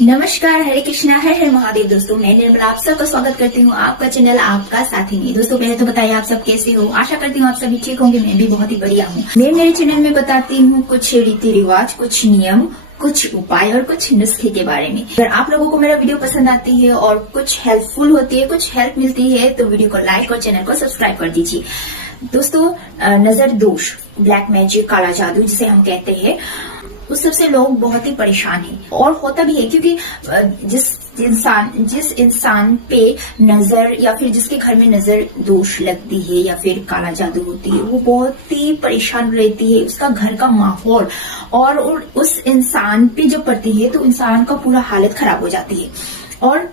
नमस्कार, हरे कृष्णा, हर हर महादेव। दोस्तों मैं निर्मला आप सबका स्वागत करती हूँ आपका चैनल आपका साथी में। दोस्तों पहले तो बताइए आप सब कैसे हो। आशा करती हूँ आप सभी ठीक होंगे। मैं भी बहुत ही बढ़िया हूँ। मैं मेरे चैनल में बताती हूँ कुछ रीति रिवाज, कुछ नियम, कुछ उपाय और कुछ नुस्खे के बारे में। अगर आप लोगों को मेरा वीडियो पसंद आती है और कुछ हेल्पफुल होती है, कुछ हेल्प मिलती है तो वीडियो को लाइक और चैनल को सब्सक्राइब कर दीजिए। दोस्तों नजर दोष, ब्लैक मैजिक, काला जादू जिसे हम कहते हैं, उस सबसे लोग बहुत ही परेशान हैं और होता भी है, क्योंकि जिस इंसान पे नजर या फिर जिसके घर में नजर दोष लगती है या फिर काला जादू होती है, वो बहुत ही परेशान रहती है। उसका घर का माहौल और उस इंसान पे जब पड़ती है तो इंसान का पूरा हालत खराब हो जाती है। और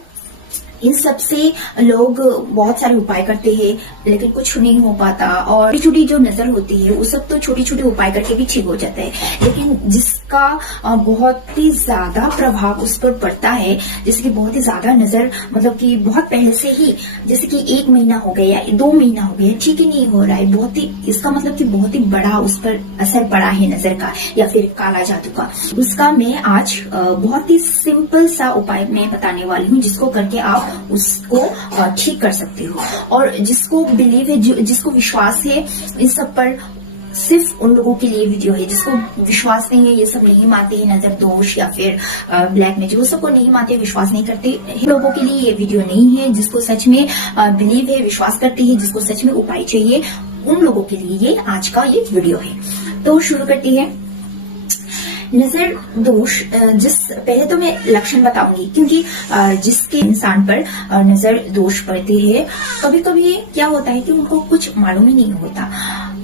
इन सब से लोग बहुत सारे उपाय करते हैं लेकिन कुछ नहीं हो पाता। और छोटी छोटी जो नजर होती है वो सब तो छोटी छोटी उपाय करके भी ठीक हो जाता है, लेकिन जिसका बहुत ही ज्यादा प्रभाव उस पर पड़ता है, जैसे कि बहुत ही ज्यादा नजर, मतलब कि बहुत पहले से ही, जैसे कि 1 महीना हो गया या 2 महीना हो गया, ठीक ही नहीं हो रहा है, बहुत ही, इसका मतलब कि बहुत ही बड़ा उस पर असर पड़ा है नजर का या फिर काला जादू का। उसका मैं आज बहुत ही सिंपल सा उपाय मैं बताने वाली हूँ, जिसको करके आप उसको ठीक कर सकते हो। और जिसको बिलीव है, जिसको विश्वास है इन सब पर, सिर्फ उन लोगों के लिए वीडियो है जिसको विश्वास नहीं है, ये सब नहीं मानते हैं, नजर दोष या फिर ब्लैक मैजिक, वो सबको नहीं मानते, विश्वास नहीं करते लोगों के लिए ये वीडियो नहीं है। जिसको सच में बिलीव है, विश्वास करते हैं, जिसको सच में उपाय चाहिए, उन लोगों के लिए ये आज का ये वीडियो है। तो शुरू करते हैं। नजर दोष, पहले तो मैं लक्षण बताऊंगी, क्योंकि जिसके इंसान पर नजर दोष पड़ती है, कभी कभी क्या होता है कि उनको कुछ मालूम ही नहीं होता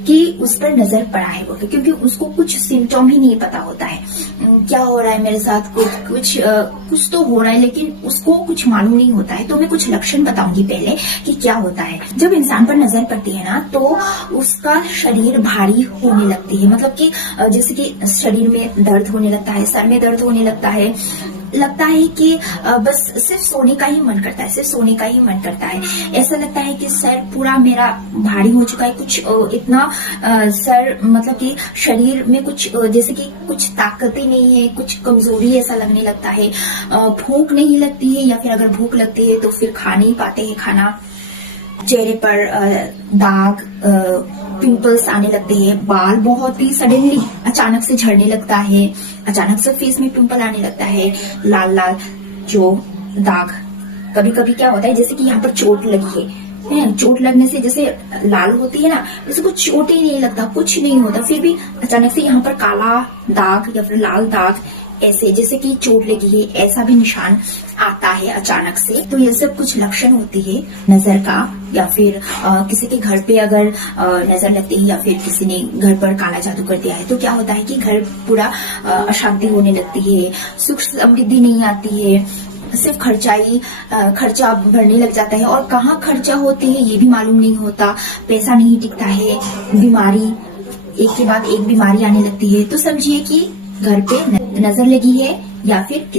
कि उस पर नजर पड़ा है बोल के, क्योंकि उसको कुछ सिम्टम ही नहीं पता होता है क्या हो रहा है मेरे साथ, कुछ तो हो रहा है लेकिन उसको कुछ मालूम नहीं होता है। तो मैं कुछ लक्षण बताऊंगी पहले कि क्या होता है। जब इंसान पर नजर पड़ती है ना, तो उसका शरीर भारी होने लगती है, मतलब कि जैसे कि शरीर में दर्द होने लगता है, सर में दर्द होने लगता है कि बस सिर्फ सोने का ही मन करता है, सिर्फ सोने का ही मन करता है। ऐसा लगता है कि सर पूरा मेरा भारी हो चुका है, कुछ इतना सर, मतलब कि शरीर में कुछ जैसे कि कुछ ताकत ही नहीं है, कुछ कमजोरी ऐसा लगने लगता है। भूख नहीं लगती है, या फिर अगर भूख लगती है तो फिर खा नहीं पाते हैं खाना। चेहरे पर दाग, पिंपल्स आने लगते हैं, बाल बहुत ही सडनली अचानक से झड़ने लगता है, अचानक से फेस में पिंपल आने लगता है, लाल लाल जो दाग। कभी कभी क्या होता है, जैसे कि यहाँ पर चोट लगी है, चोट लगने से जैसे लाल होती है ना, जैसे कुछ चोट ही नहीं लगता, कुछ नहीं होता, फिर भी अचानक से यहाँ पर काला दाग या फिर लाल दाग, ऐसे जैसे कि चोट लगी है, ऐसा भी निशान आता है अचानक से। तो ये सब कुछ लक्षण होती है नजर का। या फिर किसी के घर पे अगर नजर लगती है या फिर किसी ने घर पर काला जादू कर दिया है, तो क्या होता है कि घर पूरा अशांति होने लगती है, सुख समृद्धि नहीं आती है, सिर्फ खर्चा भरने लग जाता है। और कहाँ खर्चा होती है ये भी मालूम नहीं होता, पैसा नहीं टिकता है, बीमारी एक के बाद एक बीमारी आने लगती है। तो समझिए कि घर पे नजर लगी है या फिर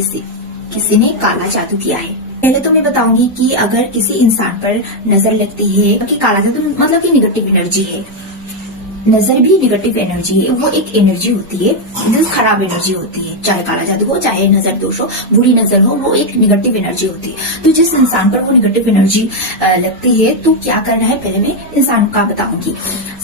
किसी ने काला जादू किया है। पहले तो मैं बताऊंगी कि अगर किसी इंसान पर नजर लगती है कि काला जादू, मतलब कि निगेटिव एनर्जी है। नजर भी निगेटिव एनर्जी है, वो एक एनर्जी होती है, खराब एनर्जी होती है। चाहे काला जादू हो, चाहे नजर दोष हो, बुरी नजर हो, वो एक निगेटिव एनर्जी होती है। तो जिस इंसान पर वो निगेटिव एनर्जी लगती है, तो क्या करना है, पहले मैं इंसान का बताऊंगी।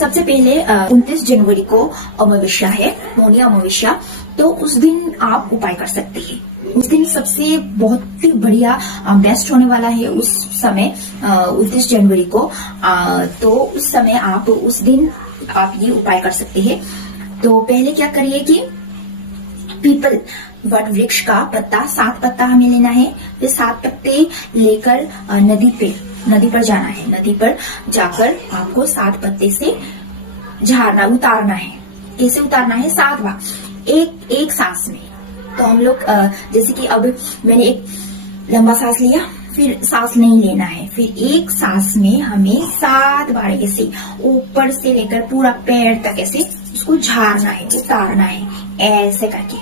सबसे पहले 29 जनवरी को अमावस्या है, मौनी अमावस्या, तो उस दिन आप उपाय कर सकते हैं। उस दिन सबसे बहुत ही बढ़िया बेस्ट होने वाला है उस समय, 29 जनवरी को। तो उस समय आप, उस दिन आप ये उपाय कर सकते हैं। तो पहले क्या करिए कि पीपल, वट वृक्ष का पत्ता, 7 पत्ता हमें लेना है। फिर 7 पत्ते लेकर नदी पर जाना है। नदी पर जाकर आपको 7 पत्ते से उतारना है। कैसे उतारना है? 7 बार, एक सांस में। तो हम लोग जैसे कि अब मैंने एक लंबा सांस लिया, फिर सांस नहीं लेना है, फिर एक सांस में हमें 7 बार ऐसे ऊपर से लेकर पूरा पैर तक ऐसे उसको झाड़ना है, उतारना है, ऐसे करके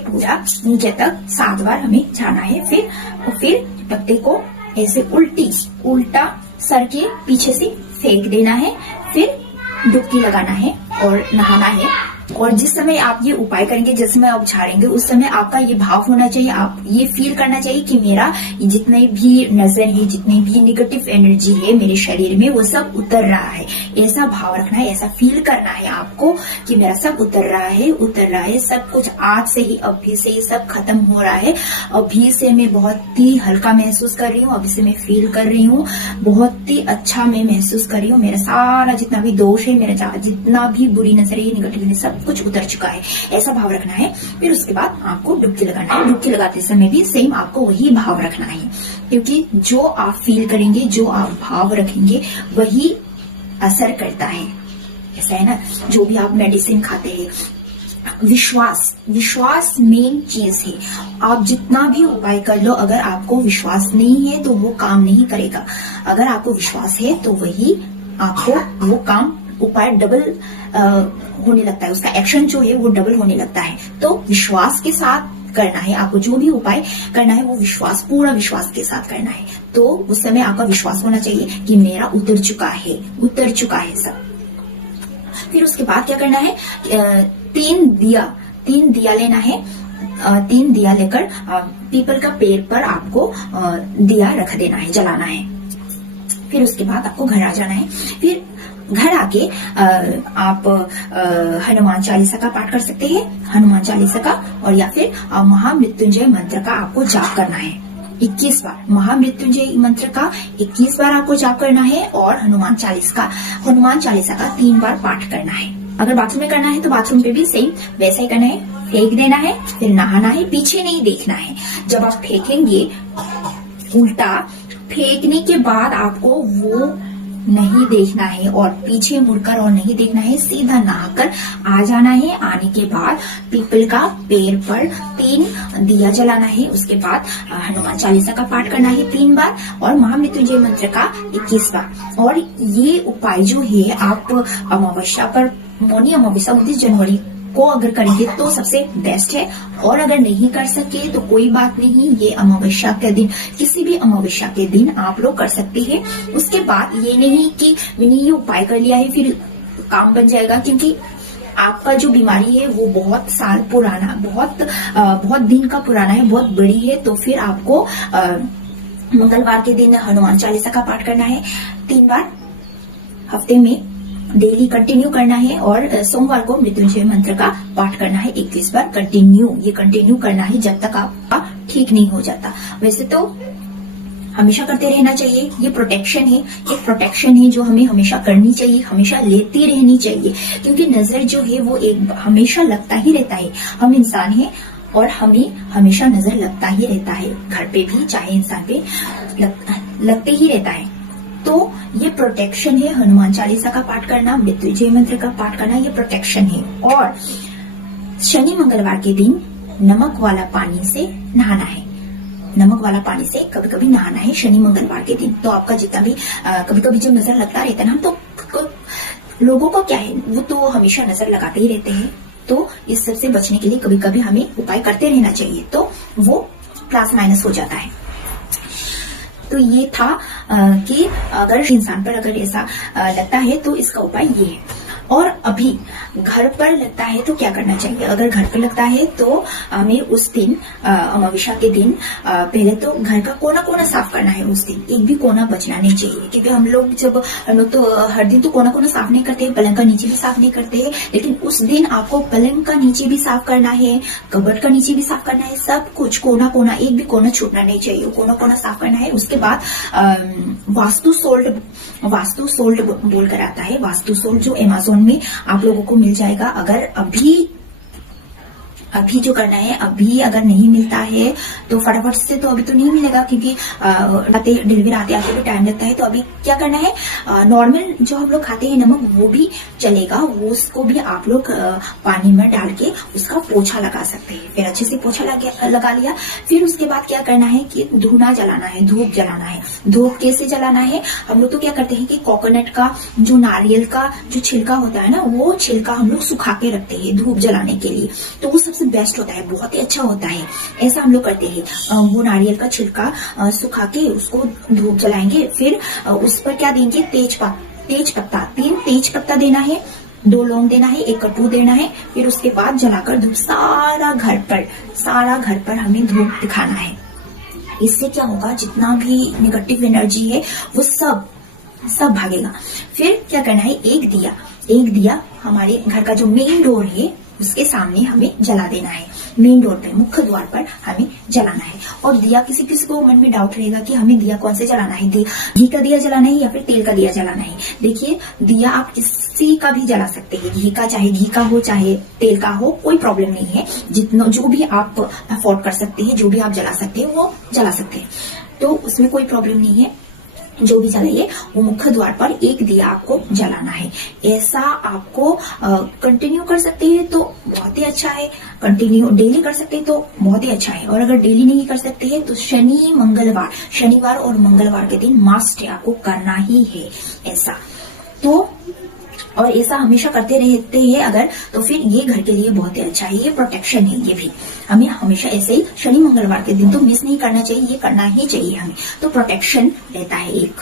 पूरा नीचे तक 7 बार हमें झाड़ना है। फिर पत्ते को ऐसे उल्टा सर के पीछे से फेंक देना है। फिर डुबकी लगाना है और नहाना है और जिस समय आप ये उपाय करेंगे, जिस समय आप झाड़ेंगे, उस समय आपका ये भाव होना चाहिए, आप ये फील करना चाहिए कि मेरा जितने भी नजर है, जितनी भी निगेटिव एनर्जी है मेरे शरीर में, वो सब उतर रहा है। ऐसा भाव रखना है, ऐसा फील करना है आपको कि मेरा सब उतर रहा है, सब कुछ आज से ही, अभी से ही सब खत्म हो रहा है। अभी से मैं बहुत ही हल्का महसूस कर रही हूँ, अभी से मैं फील कर रही हूँ, बहुत ही अच्छा मैं महसूस कर रही हूँ। मेरा सारा जितना भी दोष है, मेरा जितना भी बुरी नजर है, निगेटिव, सब कुछ उतर चुका है। ऐसा भाव रखना है। फिर उसके बाद आपको डुबकी लगाना है। डुबकी लगाते समय भी सेम आपको वही भाव रखना है, क्योंकि जो आप फील करेंगे, जो आप भाव रखेंगे, वही असर करता है। ऐसा है ना, जो भी आप मेडिसिन खाते हैं, विश्वास मेन चीज है। आप जितना भी उपाय कर लो, अगर आपको विश्वास नहीं है तो वो काम नहीं करेगा। अगर आपको विश्वास है तो वही आपको वो काम, उपाय डबल होने लगता है, उसका एक्शन जो है वो डबल होने लगता है। तो विश्वास के साथ करना है आपको, जो भी उपाय करना है वो विश्वास, पूरा विश्वास के साथ करना है। तो उस समय आपका विश्वास होना चाहिए कि मेरा उतर चुका है सब। फिर उसके बाद क्या करना है, तीन दिया लेना है। 3 दिया लेकर पीपल का पेड़ पर आपको दिया रख देना है, जलाना है। फिर उसके बाद आपको घर आ जाना है। फिर घर आके आप हनुमान चालीसा का पाठ कर सकते हैं, हनुमान चालीसा का, और या फिर महामृत्युंजय मंत्र का आपको जाप करना है 21 बार। महामृत्युंजय मंत्र का 21 बार आपको जाप करना है, और हनुमान चालीसा का 3 बार पाठ करना है। अगर बाथरूम में करना है तो बाथरूम पे भी सेम वैसा ही करना है, फेंक देना है, फिर नहाना है, पीछे नहीं देखना है। जब आप फेंकेंगे उल्टा, फेंकने के बाद आपको वो नहीं देखना है और पीछे मुड़कर और नहीं देखना है, सीधा नहाकर आ जाना है। आने के बाद पीपल का पेड़ पर 3 दिया जलाना है। उसके बाद हनुमान चालीसा का पाठ करना है 3 बार, और महामृत्युंजय मंत्र का 21 बार। और ये उपाय जो है आप अमावस्या पर, मौनी अमावस्या 29 जनवरी को अगर करेंगे तो सबसे बेस्ट है। और अगर नहीं कर सके तो कोई बात नहीं, ये अमावस्या के दिन, किसी भी अमावस्या के दिन आप लोग कर सकते हैं। उसके बाद ये नहीं कि मैंने ये उपाय कर लिया है फिर काम बन जाएगा, क्योंकि आपका जो बीमारी है वो बहुत साल पुराना, बहुत दिन का पुराना है, बहुत बड़ी है। तो फिर आपको मंगलवार के दिन हनुमान चालीसा का पाठ करना है 3 बार, हफ्ते में डेली कंटिन्यू करना है। और सोमवार को मृत्युंजय मंत्र का पाठ करना है 21 बार कंटिन्यू करना है जब तक आपका ठीक नहीं हो जाता। वैसे तो हमेशा करते रहना चाहिए, ये प्रोटेक्शन है, एक प्रोटेक्शन है जो हमें हमेशा करनी चाहिए, हमेशा लेती रहनी चाहिए। क्योंकि नजर जो है वो एक हमेशा लगता ही रहता है। हम इंसान हैं और हमें हमेशा नजर लगता ही रहता है, घर पे भी चाहे इंसान पे लगते ही रहता है। तो ये प्रोटेक्शन है, हनुमान चालीसा का पाठ करना, मृत्युंजय मंत्र का पाठ करना, ये प्रोटेक्शन है। और शनि मंगलवार के दिन नमक वाला पानी से नहाना है, नमक वाला पानी से कभी कभी नहाना है शनि मंगलवार के दिन। तो आपका जितना भी कभी कभी जब नजर लगता रहता है ना, तो लोगों को क्या है, वो तो हमेशा नजर लगाते ही रहते हैं। तो इस सब से बचने के लिए कभी कभी हमें उपाय करते रहना चाहिए, तो वो प्लस माइनस हो जाता है। तो ये था कि अगर इंसान पर अगर ऐसा लगता है तो इसका उपाय ये है। और अभी घर पर लगता है तो क्या करना चाहिए? अगर घर पर लगता है तो हमें उस दिन अमावस्या के दिन पहले तो घर का कोना कोना साफ करना है। उस दिन एक भी कोना बचना नहीं चाहिए, क्योंकि हम लोग तो हर दिन तो कोना कोना साफ नहीं करते, पलंग का नीचे भी साफ नहीं करते हैं, लेकिन उस दिन आपको पलंग का नीचे भी साफ करना है, कबर्ड का नीचे भी साफ करना है, सब कुछ कोना कोना, एक भी कोना छूटना नहीं चाहिए, कोना कोना साफ करना है। उसके बाद वास्तु सोल्ट बोलकर आता है, वास्तु सोल्ट जो अमेज़न में आप लोगों को मिल जाएगा। अगर अभी जो करना है, अभी अगर नहीं मिलता है तो फटाफट से, तो अभी तो नहीं मिलेगा क्योंकि डिलीवरी आते भी टाइम लगता है। तो अभी क्या करना है, नॉर्मल जो हम लोग खाते हैं नमक वो भी चलेगा, वो उसको भी आप लोग पानी में डाल के उसका पोछा लगा सकते हैं। फिर अच्छे से पोछा लगा लिया। फिर उसके बाद क्या करना है कि धूना जलाना है, धूप जलाना है। धूप कैसे जलाना है, हम लोग तो क्या करते हैं कि कोकोनट का जो नारियल का जो छिलका होता है ना, वो छिलका हम लोग सुखा के रखते हैं धूप जलाने के लिए। तो वो सबसे बेस्ट होता है, बहुत ही अच्छा होता है। ऐसा हम लोग करते हैं, वो नारियल का छिलका सुखा के उसको धूप जलाएंगे। फिर उस पर क्या देंगे, तेज पत्ता, 3 तेज पत्ता देना है। 2 लौंग देना है, 1 कट्टू देना है, फिर उसके बाद जलाकर धूप सारा घर पर हमें धूप दिखाना है। इससे क्या होगा, जितना भी नेगेटिव एनर्जी है वो सब भागेगा। फिर क्या करना है, एक दिया हमारे घर का जो मेन डोर है उसके सामने हमें जला देना है। मेन डोर पे, मुख्य द्वार पर हमें जलाना है। और दिया, किसी को मन में डाउट रहेगा कि हमें दिया कौन से जलाना है, घी का दिया जलाना है या फिर तेल का दिया जलाना है। देखिए, दिया आप किसी का भी जला सकते हैं, घी का, चाहे घी का हो चाहे तेल का हो, कोई प्रॉब्लम नहीं है। जितना जो भी आप अफोर्ड कर सकते हैं, जो भी आप जला सकते हैं वो जला सकते हैं, तो उसमें कोई प्रॉब्लम नहीं है। जो भी जलाइए, वो मुख्य द्वार पर एक दिया आपको जलाना है। ऐसा आपको कंटिन्यू कर सकते हैं तो बहुत ही अच्छा है, कंटिन्यू डेली कर सकते हैं तो बहुत ही अच्छा है। और अगर डेली नहीं कर सकते हैं तो शनिवार और मंगलवार के दिन मस्ट है, आपको करना ही है ऐसा। तो और ऐसा हमेशा करते रहते हैं अगर, तो फिर ये घर के लिए बहुत ही अच्छा है, ये प्रोटेक्शन है। ये भी हमें हमेशा ऐसे ही शनि मंगलवार के दिन तो मिस नहीं करना चाहिए, ये करना ही चाहिए हमें, तो प्रोटेक्शन रहता है। एक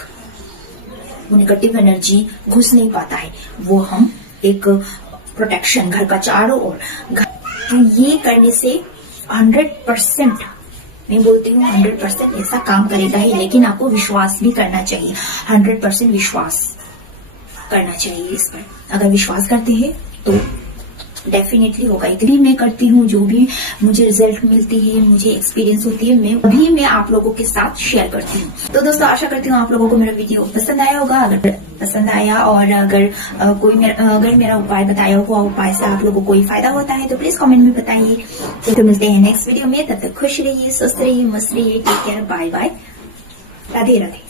वो नेगेटिव एनर्जी घुस नहीं पाता है, वो हम एक प्रोटेक्शन घर का चारों ओर। तो ये करने से 100%, मैं बोलती हूँ 100% ऐसा काम करेगा ही, लेकिन आपको विश्वास भी करना चाहिए। 100% विश्वास करना चाहिए इस पर। अगर विश्वास करते हैं तो डेफिनेटली होगा। इतनी मैं करती हूँ, जो भी मुझे रिजल्ट मिलती है, मुझे एक्सपीरियंस होती है, मैं आप लोगों के साथ शेयर करती हूँ। तो दोस्तों, आशा करती हूँ आप लोगों को मेरा वीडियो पसंद आया होगा। अगर पसंद आया और अगर मेरा उपाय बताया हुआ उपाय से आप लोगों को कोई फायदा होता है तो प्लीज कमेंट में बताइए। तो मिलते हैं नेक्स्ट वीडियो में, तब तक खुश रहिए, स्वस्थ रहिए, मस्त रहिए। Take care, bye bye, Radhe Radhe.